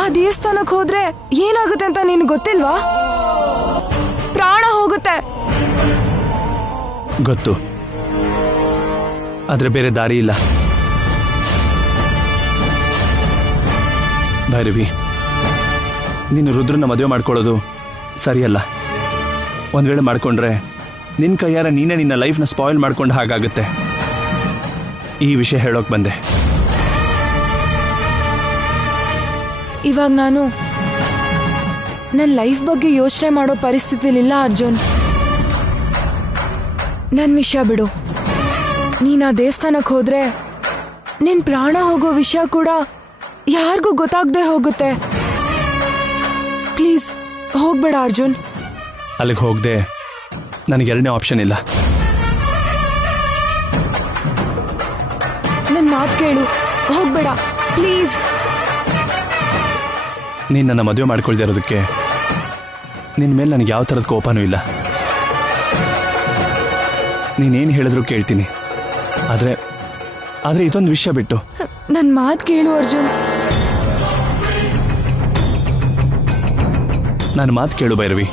ಆ ದೇವಸ್ಥಾನಕ್ಕೆ ಹೋದ್ರೆ ಏನಾಗುತ್ತೆ ಅಂತ ನಿನ್ಗೆ ಗೊತ್ತಿಲ್ವಾ? ಪ್ರಾಣ ಹೋಗುತ್ತೆ. ಗೊತ್ತು, ಆದ್ರೆ ಬೇರೆ ದಾರಿ ಇಲ್ಲ. ಭೈರವಿ, ನೀನು ರುದ್ರನ ಮದುವೆ ಮಾಡ್ಕೊಳ್ಳೋದು ಸರಿಯಲ್ಲ. ಒಂದ್ ವೇಳೆ ಮಾಡ್ಕೊಂಡ್ರೆ ನಿನ್ನ ಕೈಯಾರ ನೀನೇ ನಿನ್ನ ಲೈಫ್ನ ಸ್ಪಾಯಿಲ್ ಮಾಡ್ಕೊಂಡು ಹಾಗಾಗುತ್ತೆ. ಈ ವಿಷಯ ಹೇಳೋಕ್ ಬಂದೆ. ಇವಾಗ ನಾನು ನನ್ನ ಲೈಫ್ ಬಗ್ಗೆ ಯೋಚನೆ ಮಾಡೋ ಪರಿಸ್ಥಿತಿಲಿಲ್ಲ ಅರ್ಜುನ್. ನನ್ನ ವಿಷಯ ಬಿಡು. ನೀನ್ ಆ ದೇವಸ್ಥಾನಕ್ಕೆ ಹೋದ್ರೆ ನಿನ್ ಪ್ರಾಣ ಹೋಗೋ ವಿಷಯ ಕೂಡ ಯಾರಿಗೂ ಗೊತ್ತಾಗದೆ ಹೋಗುತ್ತೆ. ಪ್ಲೀಸ್ ಹೋಗ್ಬೇಡ ಅರ್ಜುನ್. ಅಲ್ಲಿಗೆ ಹೋಗದೆ ನನಗೆ ಎರಡನೇ ಆಪ್ಷನ್ ಇಲ್ಲ. ನನ್ನ ಮಾತು ಕೇಳು, ಹೋಗ್ಬೇಡ ಪ್ಲೀಸ್. ನೀನು ನನ್ನ ಮದುವೆ ಮಾಡ್ಕೊಳ್ದೇ ಇರೋದಕ್ಕೆ ನಿನ್ನ ಮೇಲೆ ನನಗೆ ಯಾವ ಥರದ ಕೋಪನೂ ಇಲ್ಲ. ನೀನೇನು ಹೇಳಿದ್ರು ಕೇಳ್ತೀನಿ. ಆದರೆ ಇದೊಂದು ವಿಷಯ ಬಿಟ್ಟು ನನ್ನ ಮಾತು ಕೇಳು ಅರ್ಜುನ್. ನನ್ನ ಮಾತು ಕೇಳು ಭೈರವಿ,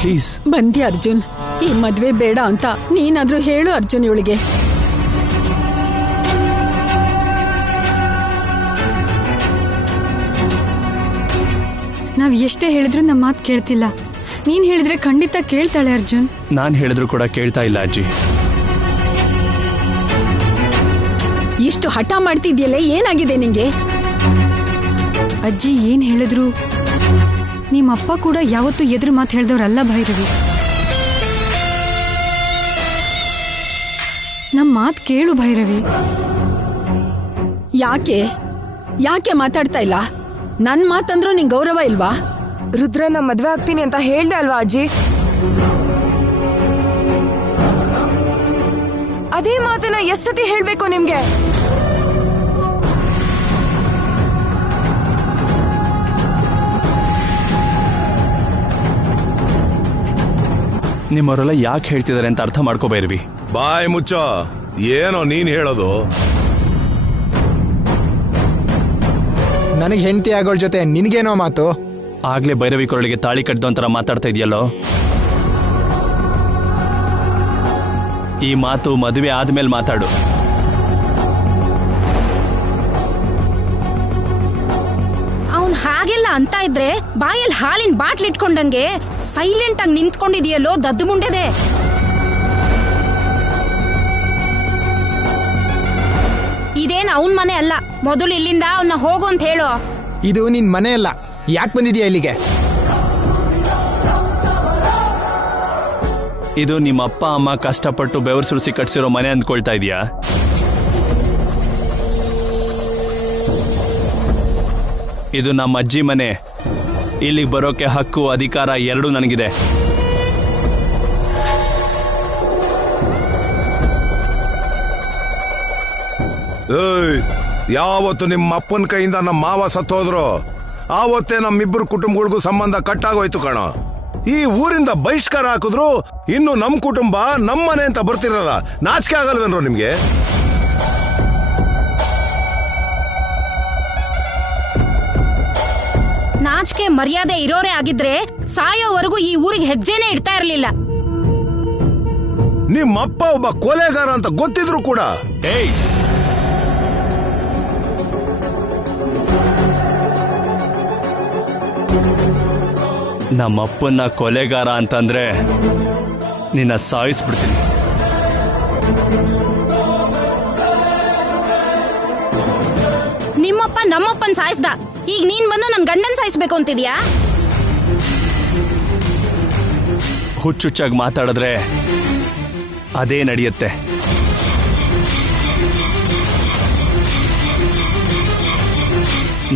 ಪ್ಲೀಸ್. ಬಂದಿ ಅರ್ಜುನ್, ಈ ಮದ್ವೆ ಬೇಡ ಅಂತ ನೀನಾದ್ರೂ ಹೇಳು ಅರ್ಜುನ್ ಇವಳಿಗೆ. ನಾವ್ ಎಷ್ಟೇ ಹೇಳಿದ್ರು ನಮ್ಮ ಮಾತು ಕೇಳ್ತಿಲ್ಲ. ನೀನ್ ಹೇಳಿದ್ರೆ ಖಂಡಿತ ಕೇಳ್ತಾಳೆ ಅರ್ಜುನ್. ನಾನು ಹೇಳಿದ್ರು ಕೂಡ ಕೇಳ್ತಾ ಇಲ್ಲ ಅಜ್ಜಿ. ಇಷ್ಟು ಹಠ ಮಾಡ್ತಿದ್ಯಲ್ಲ, ಏನಾಗಿದೆ ನಿಂಗೆ? ಅಜ್ಜಿ ಏನ್ ಹೇಳಿದ್ರು ನಿಮ್ಮಪ್ಪ ಕೂಡ ಯಾವತ್ತೂ ಎದುರು ಮಾತು ಹೇಳ್ದವ್ರಲ್ಲ ಭೈರವಿ. ನಮ್ ಮಾತು ಕೇಳು ಭೈರವಿ. ಯಾಕೆ ಮಾತಾಡ್ತಾ ಇಲ್ಲ? ನನ್ ಮಾತಂದ್ರೂ ನಿಂಗೆ ಗೌರವ ಇಲ್ವಾ? ರುದ್ರನ ಮದ್ವೆ ಆಗ್ತೀನಿ ಅಂತ ಹೇಳ್ದೆ ಅಲ್ವಾ ಅಜ್ಜಿ? ಅದೇ ಮಾತನ್ನ ಎಷ್ಟ್ ಸತಿ ಹೇಳ್ಬೇಕು ನಿಮ್ಗೆ? ನಿಮ್ಮವರೆಲ್ಲ ಯಾಕೆ ಹೇಳ್ತಿದ್ದಾರೆ ಅಂತ ಅರ್ಥ ಮಾಡ್ಕೋ ಭೈರವಿ. ಬಾಯ್ ಮುಚ್ಚೋ. ಏನೋ ನೀನ್ ಹೇಳೋದು? ನನಗೆ ಹೆಂಡತಿ ಆಗೋಳ ಜೊತೆ ನಿನಗೇನೋ ಮಾತು? ಆಗ್ಲೇ ಭೈರವಿ ಕೊರಳಿಗೆ ತಾಳಿ ಕಟ್ಟಿದ ಒಂಥರ ಮಾತಾಡ್ತಾ ಇದೆಯಲ್ಲೋ. ಈ ಮಾತು ಮದುವೆ ಆದ್ಮೇಲೆ ಮಾತಾಡು. ಅವನ್ ಹಾಗೆಲ್ಲ ಅಂತ ಇದ್ರೆ ಬಾಯಲ್ಲಿ ಹಾಲಿನ ಬಾಟ್ಲ್ ಇಟ್ಕೊಂಡಂಗೆ ಸೈಲೆಂಟ್ ಆಗಿ ನಿಂತ್ಕೊಂಡಿದೆಯಲ್ಲೋ ದದ್ದು ಮುಂಡೆದೆ. ಇದೇನ್ ಅವನ್ ಮನೆ ಅಲ್ಲ. ಮೊದಲು ಇಲ್ಲಿಂದ ಅವನ್ನ ಹೋಗು ಅಂತ ಹೇಳು. ಇದು ನಿನ್ ಮನೆ ಅಲ್ಲ. ಯಾಕೆ ಬಂದಿದ್ಯಾ ಇಲ್ಲಿಗೆ? ಇದು ನಿಮ್ಮ ಅಪ್ಪ ಅಮ್ಮ ಕಷ್ಟಪಟ್ಟು ಬೆವರು ಸುರಿಸಿ ಕಟ್ಸಿರೋ ಮನೆ ಅಂದ್ಕೊಳ್ತಾ ಇದೀಯಾ? ಇದು ನಮ್ಮ ಅಜ್ಜಿ ಮನೆ. ಇಲ್ಲಿಗೆ ಬರೋಕೆ ಹಕ್ಕು ಅಧಿಕಾರ ಎರಡೂ ನನಗಿದೆ. ಯಾವತ್ತು ನಿಮ್ಮ ಅಪ್ಪನ ಕೈಯಿಂದ ನಮ್ಮ ಮಾವ ಸತ್ತೋದ್ರು ಆವತ್ತೇ ನಮ್ಮಿಬ್ಬರು ಕುಟುಂಬಗಳಿಗೂ ಸಂಬಂಧ ಕಟ್ಟಾಗೋಯ್ತು ಕಣ. ಈ ಊರಿಂದ ಬಹಿಷ್ಕಾರ ಹಾಕಿದ್ರು ಇನ್ನು ನಮ್ ಕುಟುಂಬ ನಮ್ಮನೆ ಅಂತ ಬರ್ತಿರಲ್ಲ. ನಾಚಿಕೆ ಆಗಲ್ವೇನ್ರೋ ನಿಮ್ಗೆ? ನಾಚಿಕೆ ಮರ್ಯಾದೆ ಇರೋರೇ ಆಗಿದ್ರೆ ಸಾಯೋವರೆಗೂ ಈ ಊರಿಗೆ ಹೆಜ್ಜೆನೆ ಇಡ್ತಾ ಇರ್ಲಿಲ್ಲ. ನಿಮ್ಮಪ್ಪ ಒಬ್ಬ ಕೊಲೆಗಾರ ಅಂತ ಗೊತ್ತಿದ್ರು ಕೂಡ ನಮ್ಮಪ್ಪನ್ನ ಕೊಲೆಗಾರ ಅಂತಂದ್ರೆ ನಿನ್ನ ಸಾಯಿಸ್ಬಿಡ್ತೀನಿ. ನಿಮ್ಮಪ್ಪ ನಮ್ಮಪ್ಪನ್ ಸಾಯಿಸ್ದ. ಈಗ ನೀನ್ ಬಂದು ನನ್ ಗಂಡನ್ ಸಾಯಿಸ್ಬೇಕು ಅಂತಿದ್ಯಾ? ಹುಚ್ಚುಚ್ಚಾಗಿ ಮಾತಾಡಿದ್ರೆ ಅದೇ ನಡೆಯುತ್ತೆ.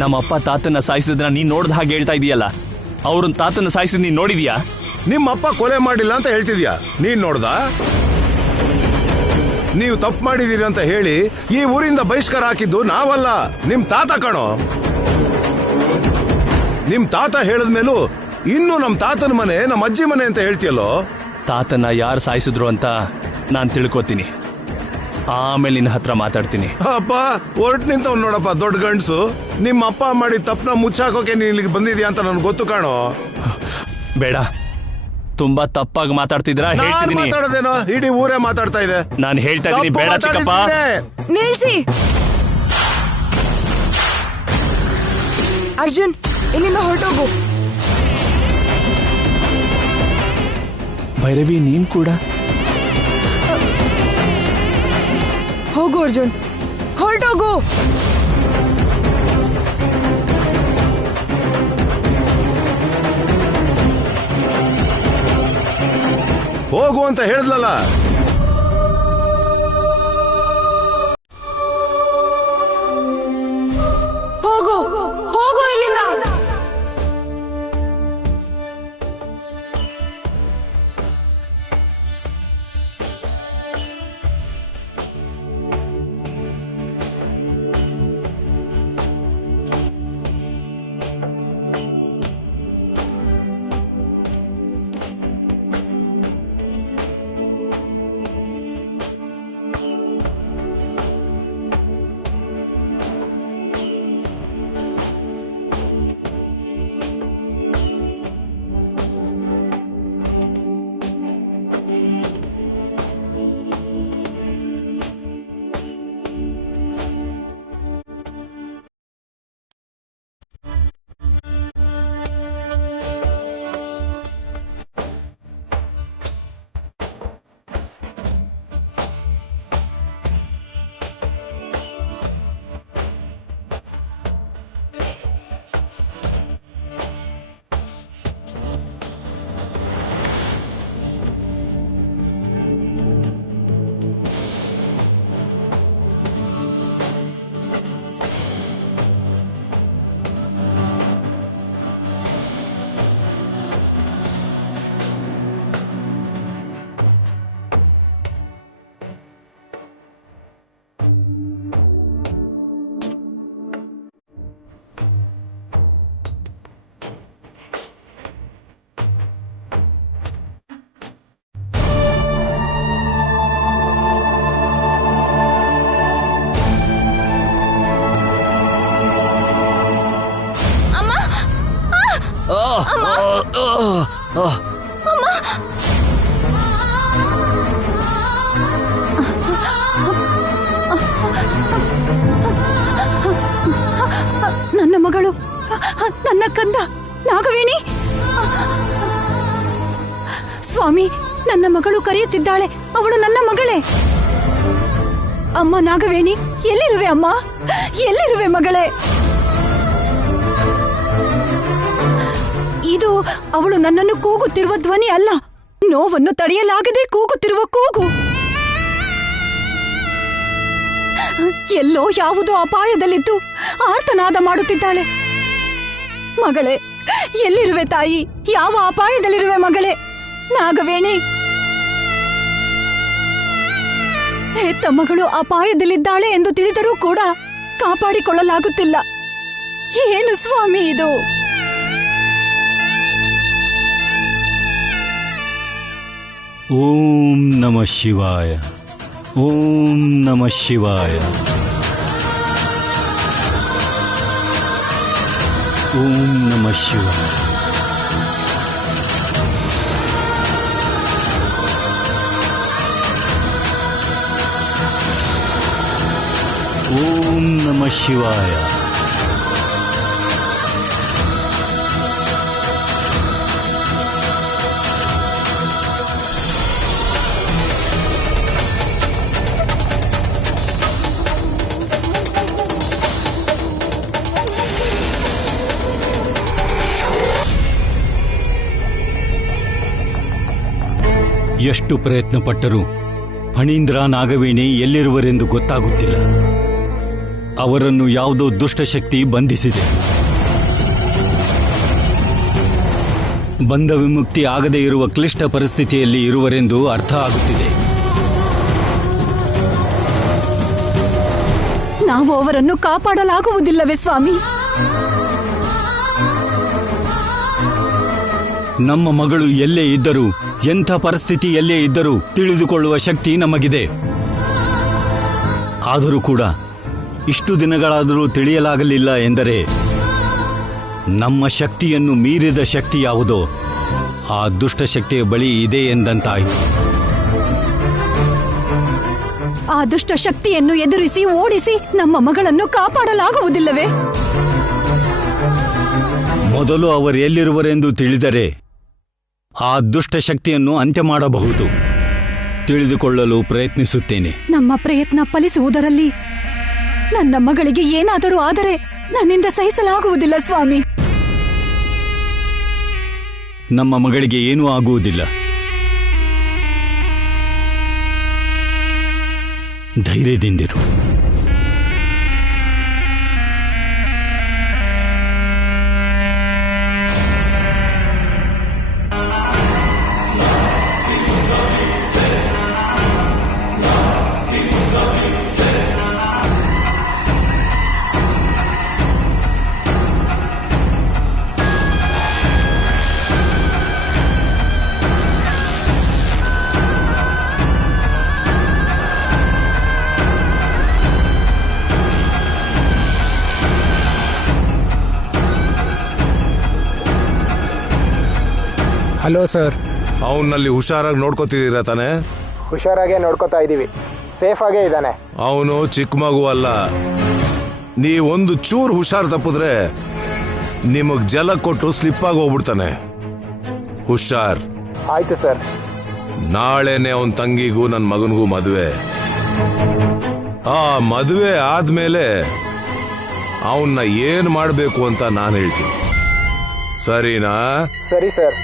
ನಮ್ಮಪ್ಪ ತಾತನ್ನ ಸಾಯಿಸಿದ್ರ ನೀನ್ ನೋಡ್ದ ಹಾಗೆ ಹೇಳ್ತಾ ಇದೀಯಲ್ಲ. ಅವ್ರನ್ನ ತಾತನ್ನ ಸಾಯಿಸಿದ್ ನೀನ್ ನೋಡಿದ್ಯಾ? ನಿಮ್ಮಪ್ಪ ಕೊಲೆ ಮಾಡಿಲ್ಲ ಅಂತ ಹೇಳ್ತಿದ್ಯಾ? ನೀನ್ ನೋಡ್ದ? ನೀವು ತಪ್ಪು ಮಾಡಿದೀರಿ ಅಂತ ಹೇಳಿ ಈ ಊರಿಂದ ಬಹಿಷ್ಕಾರ ಹಾಕಿದ್ದು ನಾವಲ್ಲ, ನಿಮ್ ತಾತ ಕಣೋ. ನಿಮ್ ತಾತ ಹೇಳಿದ್ಮೇಲೂ ಇನ್ನು ನಮ್ ತಾತನ ಮನೆ ನಮ್ಮ ಅಜ್ಜಿ ಮನೆ ಅಂತ ಹೇಳ್ತೀಯಲ್ಲೋ. ತಾತನ್ನ ಯಾರು ಸಾಯಿಸಿದ್ರು ಅಂತ ನಾನ್ ತಿಳ್ಕೊತೀನಿ. ಆಮೇಲೆ ನಿನ್ನ ಹತ್ರ ಮಾತಾಡ್ತೀನಿ. ಅಪ್ಪ ಹೊರಟು ನಿಂತವ್ ನೋಡಪ್ಪ ದೊಡ್ಡ ಗಂಡ್ಸು. ನಿಮ್ಮ ಅಪ್ಪ ಮಾಡಿ ತಪ್ಪನ ಮುಚ್ಚಾಕೋಕೆ ನೀನ್ ಇಲ್ಲಿಗೆ ಬಂದಿದ್ಯಾ ಅಂತ ನನ್ಗೆ ಗೊತ್ತು ಕಾಣೋ. ಬೇಡ, ತುಂಬಾ ತಪ್ಪಾಗಿ ಮಾತಾಡ್ತಿದ್ರ ನಾನ್ ಹೇಳ್ತಿದ್ದೀನಿ. ಮಾತಾಡೋದೇನೋ ಇಡೀ ಊರೇ ಮಾತಾಡ್ತಾ ಇದೆ. ನಾನು ಹೇಳ್ತಾ ಇದ್ದೀನಿ, ತಪ್ಪು ಬೇಡ ಚಿಕ್ಕಪ್ಪ. ಮಾತಾಡಿದ್ರೆ ನಿಲ್ಸಿ ಅರ್ಜುನ್, ಇಲ್ಲಿಂದ ಹೊರಟೋಗು. ಭೈರವಿ, ನೀನ್ ಕೂಡ ಹೋಗು ಅರ್ಜುನ್, ಹೊರಟೋಗು. ಹೋಗು ಅಂತ ಹೇಳಿದ್ಲಲ್ಲ. ಹೋಗು ಹೋಗು ಇಲ್ಲಿಂದ. ನನ್ನ ಮಗಳು, ನನ್ನ ಕಂದ ನಾಗವೇಣಿ. ಸ್ವಾಮಿ, ನನ್ನ ಮಗಳು ಕರೆಯುತ್ತಿದ್ದಾಳೆ. ಅವಳು ನನ್ನ ಮಗಳೇ. ಅಮ್ಮ ನಾಗವೇಣಿ, ಎಲ್ಲಿರುವೆ ಅಮ್ಮ? ಎಲ್ಲಿರುವೆ ಮಗಳೇ? ಇದು ಅವಳು ನನ್ನನ್ನು ಕೂಗುತ್ತಿರುವ ಧ್ವನಿ ಅಲ್ಲ, ನೋವನ್ನು ತಡೆಯಲಾಗದೆ ಕೂಗುತ್ತಿರುವ ಕೂಗು. ಎಲ್ಲೋ ಯಾವುದೋ ಅಪಾಯದಲ್ಲಿದ್ದು ಆರ್ತನಾದ ಮಾಡುತ್ತಿದ್ದಾಳೆ. ಮಗಳೇ, ಎಲ್ಲಿರುವೆ ತಾಯಿ? ಯಾವ ಅಪಾಯದಲ್ಲಿರುವೆ ಮಗಳೇ? ನಾಗವೇಣಿ, ಹೆತ್ತ ಮಗಳು ಅಪಾಯದಲ್ಲಿದ್ದಾಳೆ ಎಂದು ತಿಳಿದರೂ ಕೂಡ ಕಾಪಾಡಿಕೊಳ್ಳಲಾಗುತ್ತಿಲ್ಲ. ಏನು ಸ್ವಾಮಿ ಇದು? ಓಂ ನಮಃ ಶಿವಾಯ. ಓಂ ನಮಃ ಶಿವಾಯ. ಓಂ ನಮಃ ಶಿವಾಯ. ಓಂ ನಮಃ ಶಿವಾಯ. ಎಷ್ಟು ಪ್ರಯತ್ನ ಪಟ್ಟರೂ ಫಣೀಂದ್ರ ನಾಗವೇಣಿ ಎಲ್ಲಿರುವರೆಂದು ಗೊತ್ತಾಗುತ್ತಿಲ್ಲ. ಅವರನ್ನು ಯಾವುದೋ ದುಷ್ಟಶಕ್ತಿ ಬಂಧಿಸಿದೆ. ಬಂಧ ವಿಮುಕ್ತಿ ಆಗದೇ ಇರುವ ಕ್ಲಿಷ್ಟ ಪರಿಸ್ಥಿತಿಯಲ್ಲಿ ಇರುವರೆಂದು ಅರ್ಥ ಆಗುತ್ತಿದೆ. ನಾವು ಅವರನ್ನು ಕಾಪಾಡಲಾಗುವುದಿಲ್ಲವೇ ಸ್ವಾಮಿ? ನಮ್ಮ ಮಗಳು ಎಲ್ಲೇ ಇದ್ದರೂ, ಎಂಥ ಪರಿಸ್ಥಿತಿ ಎಲ್ಲೇ ಇದ್ದರೂ ತಿಳಿದುಕೊಳ್ಳುವ ಶಕ್ತಿ ನಮಗಿದೆ. ಆದರೂ ಕೂಡ ಇಷ್ಟು ದಿನಗಳಾದರೂ ತಿಳಿಯಲಾಗಲಿಲ್ಲ ಎಂದರೆ ನಮ್ಮ ಶಕ್ತಿಯನ್ನು ಮೀರಿದ ಶಕ್ತಿ ಯಾವುದೋ ಆ ದುಷ್ಟಶಕ್ತಿಯ ಬಳಿ ಇದೆ ಎಂದಂತಾಯಿತು. ಆ ದುಷ್ಟ ಶಕ್ತಿಯನ್ನು ಎದುರಿಸಿ ಓಡಿಸಿ ನಮ್ಮ ಮಗಳನ್ನು ಕಾಪಾಡಲಾಗುವುದಿಲ್ಲವೇ? ಮೊದಲು ಅವರು ಎಲ್ಲಿರುವರೆಂದು ತಿಳಿದರೆ ಆ ದುಷ್ಟಶಕ್ತಿಯನ್ನು ಅಂತ್ಯ ಮಾಡಬಹುದು. ತಿಳಿದುಕೊಳ್ಳಲು ಪ್ರಯತ್ನಿಸುತ್ತೇನೆ. ನಮ್ಮ ಪ್ರಯತ್ನ ಫಲಿಸುವುದರಲ್ಲಿ ನನ್ನ ಮಗಳಿಗೆ ಏನಾದರೂ ಆದರೆ ನನ್ನಿಂದ ಸಹಿಸಲಾಗುವುದಿಲ್ಲ ಸ್ವಾಮಿ. ನಮ್ಮ ಮಗಳಿಗೆ ಏನೂ ಆಗುವುದಿಲ್ಲ. ಧೈರ್ಯದಿಂದಿರು. Hello sir. ಅವನಲ್ಲಿ ಹುಷಾರಾಗಿ ನೋಡ್ಕೋತಿದ್ದೀರಾ ತಾನೆ? ಹುಷಾರಾಗೆ ನೋಡ್ಕೋತಾ ಇದ್ದೀವಿ. ಸೇಫ್ ಆಗೇ ಇದ್ದಾನೆ. ಅವನು ಚಿಕ್ಕ ಮಗು ಅಲ್ಲ. ನೀವೊಂದು ಚೂರು ಹುಷಾರ್ ತಪ್ಪಿದ್ರೆ ನಿಮಗ್ ಜಲ ಕೊಟ್ಟು ಸ್ಲಿಪ್ ಆಗಿ ಹೋಗ್ಬಿಡ್ತಾನೆ. ಹುಷಾರ್. ಆಯ್ತು ಸರ್. ನಾಳೆನೆ ಅವನ್ ತಂಗಿಗೂ ನನ್ನ ಮಗನಿಗೂ ಮದುವೆ. ಆ ಮದುವೆ ಆದ್ಮೇಲೆ ಅವನ್ನ ಏನ್ ಮಾಡ್ಬೇಕು ಅಂತ ನಾನು ಹೇಳ್ತೀನಿ. ಸರಿನಾ? ಸರಿ ಸರ್.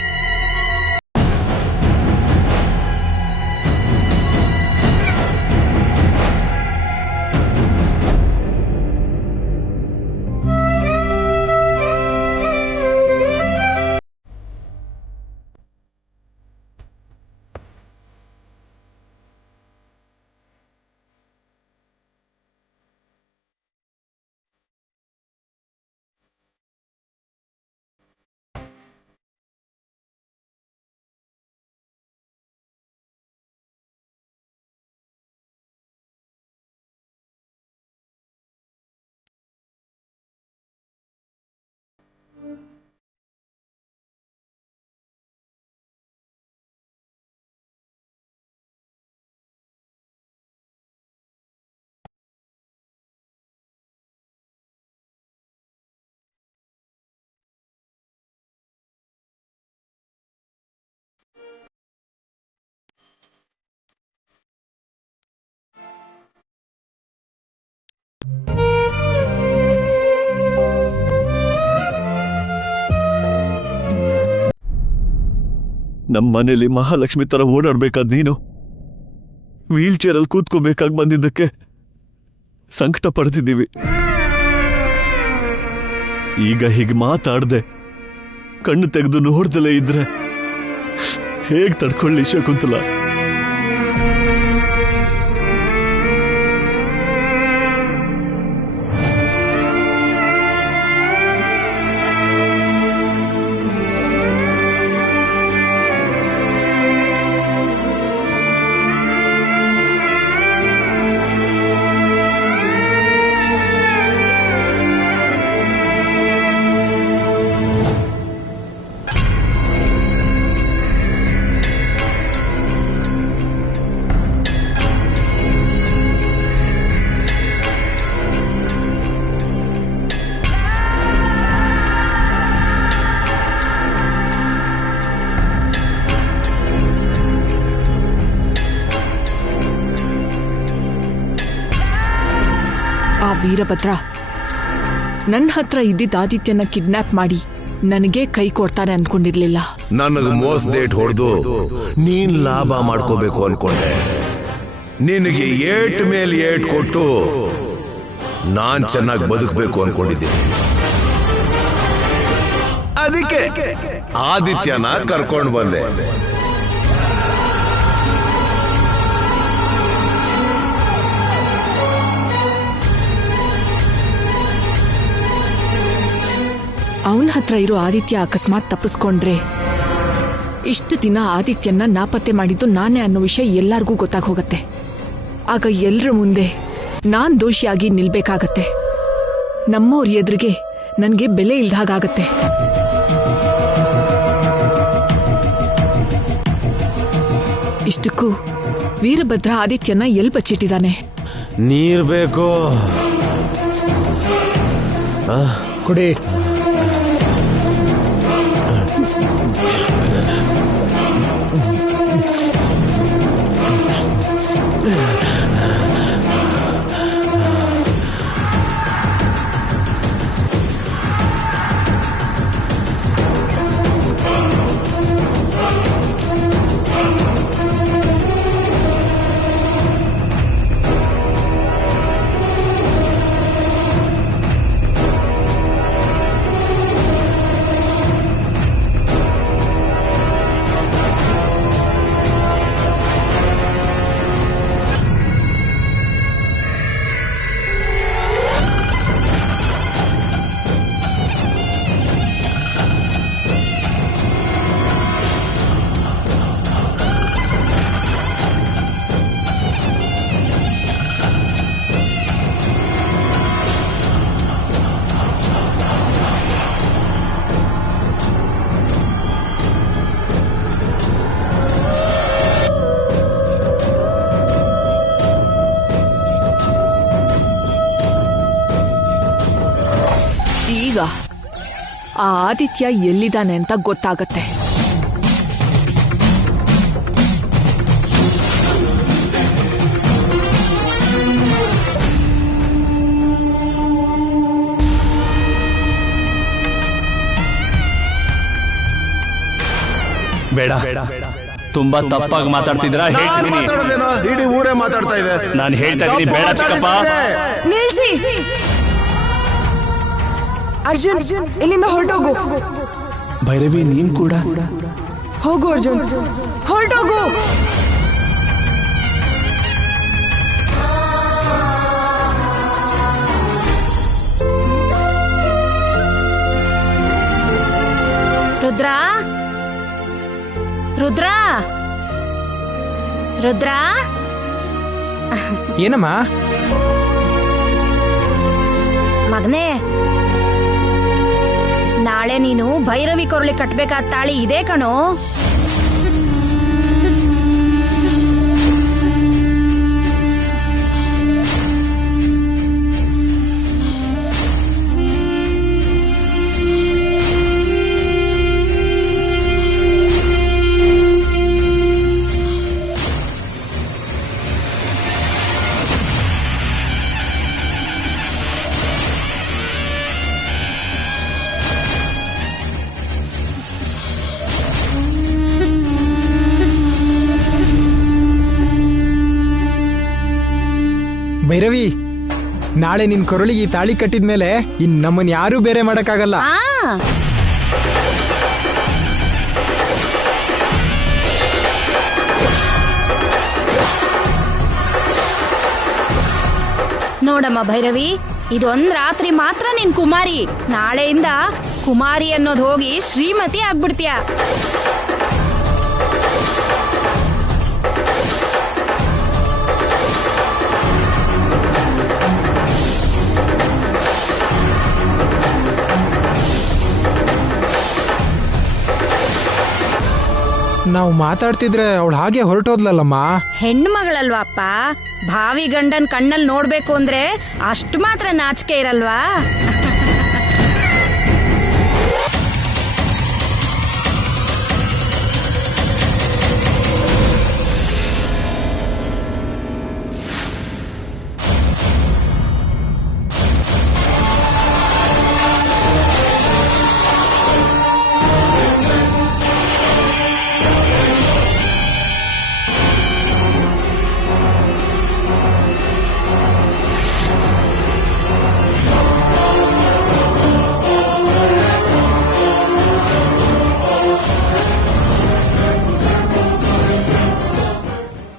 ನಮ್ಮ ಮನೇಲಿ ಮಹಾಲಕ್ಷ್ಮಿ ತರ ಓಡಾಡ್ಬೇಕಾದ್ ನೀನು ವೀಲ್ ಚೇರಲ್ಲಿ ಕೂತ್ಕೋಬೇಕಾಗಿ ಬಂದಿದ್ದಕ್ಕೆ ಸಂಕಟ ಪಡ್ತಿದ್ದೀವಿ. ಈಗ ಹೀಗೆ ಮಾತಾಡ್ದೆ ಕಣ್ಣು ತೆಗೆದು ನೋಡ್ದಲೇ ಇದ್ರೆ ಹೇಗ್ ತಡ್ಕೊಳ್ಳಿ ಶಕುಂತಲ? ವೀರಭದ್ರ ನನ್ನ ಹತ್ರ ಇದ್ದಿದ್ದ ಆದಿತ್ಯನ ಕಿಡ್ನಾಪ್ ಮಾಡಿ ನನಗೆ ಕೈ ಕೊಡ್ತಾನೆ ಅನ್ಕೊಂಡಿರ್ಲಿಲ್ಲ. ನನಗ್ ಮೋಸ ಡೇಟ್ ಹೊಡೆದು ನೀನ್ ಲಾಭ ಮಾಡ್ಕೋಬೇಕು ಅನ್ಕೊಂಡೆ. ನಿನಗೆ ಏಟ್ ಮೇಲೆ ಏಟ್ ಕೊಟ್ಟು ನಾನ್ ಚೆನ್ನಾಗಿ ಬದುಕಬೇಕು ಅನ್ಕೊಂಡಿದ್ದೀನಿ. ಅದಕ್ಕೆ ಆದಿತ್ಯನ ಕರ್ಕೊಂಡು ಬಂದೆ. ಅವನ ಹತ್ರ ಇರೋ ಆದಿತ್ಯ ಅಕಸ್ಮಾತ್ ತಪ್ಪಿಸ್ಕೊಂಡ್ರೆ ಇಷ್ಟು ದಿನ ಆದಿತ್ಯನ ನಾಪತ್ತೆ ಮಾಡಿದ್ದು ನಾನೇ ಅನ್ನೋ ವಿಷಯ ಎಲ್ಲರಿಗೂ ಗೊತ್ತಾಗ ಹೋಗತ್ತೆ. ಆಗ ಎಲ್ರ ಮುಂದೆ ನಾನ್ ದೋಷಿಯಾಗಿ ನಿಲ್ಬೇಕಾಗತ್ತೆ. ನಮ್ಮವ್ರ ಎದುರಿಗೆ ನನ್ಗೆ ಬೆಲೆ ಇಲ್ದ ಹಾಗಾಗತ್ತೆ. ಇಷ್ಟಕ್ಕೂ ವೀರಭದ್ರ ಆದಿತ್ಯನ ಎಲ್ ಬಚ್ಚಿಟ್ಟಿದ್ದಾನೆ? ನೀರ್ ಬೇಕು ಕುಡಿ. ಈಗ ಆ ಆದಿತ್ಯ ಎಲ್ಲಿದ್ದಾನೆ ಅಂತ ಗೊತ್ತಾಗತ್ತೆ. ಬೇಡ, ತುಂಬಾ ತಪ್ಪಾಗಿ ಮಾತಾಡ್ತಿದ್ರಾ? ಹೇಳ್ತೀನಿ. ಮಾತಾಡೋದೇನೋ, ಇಡೀ ಊರೇ ಮಾತಾಡ್ತಾ ಇದೆ. ನಾನು ಹೇಳ್ತಾ ಇದ್ದೀನಿ, ಬೇಡ ಚಿಕ್ಕಪ್ಪ. ನಿಲ್ಸಿ. ಅರ್ಜುನ್, ಇಲ್ಲಿಂದ ಹೊರಟೋಗು. ಭೈರವಿ, ನೀನ್ ಕೂಡ ಹೋಗು ಅರ್ಜುನ್, ಹೊರಟೋಗು. ರುದ್ರ, ರುದ್ರ, ರುದ್ರ. ಏನಮ್ಮ? ಮಗನೇ, ನಾಳೆ ನೀನು ಭೈರವಿ ಕೊರಳಿ ಕಟ್ಬೇಕಾದ ತಾಳಿ ಇದೆ ಕಣೋ. ಭೈರವಿ, ನಾಳೆ ನಿನ್ ಕೊರಳಿಗೆ ತಾಳಿ ಕಟ್ಟಿದ್ಮೇಲೆ ಇನ್ ನಮ್ಮನ್ ಯಾರೂ ಬೇರೆ ಮಾಡಕ್ಕಾಗಲ್ಲ. ನೋಡಮ್ಮ ಭೈರವಿ, ಇದೊಂದ್ ರಾತ್ರಿ ಮಾತ್ರ ನೀನ್ ಕುಮಾರಿ. ನಾಳೆಯಿಂದ ಕುಮಾರಿ ಅನ್ನೋದು ಹೋಗಿ ಶ್ರೀಮತಿ ಆಗ್ಬಿಡ್ತೀಯ. ನಾವು ಮಾತಾಡ್ತಿದ್ರೆ ಅವಳು ಹಾಗೆ ಹೊರಟೋದ್ಲಲ್ಲಮ್ಮ. ಹೆಣ್ಣು ಮಗಳಲ್ವಾಪ್ಪ, ಭಾವಿ ಗಂಡನ್ ಕಣ್ಣಲ್ಲಿ ನೋಡ್ಬೇಕು ಅಂದ್ರೆ ಅಷ್ಟು ಮಾತ್ರ ನಾಚಿಕೆ ಇರಲ್ವಾ?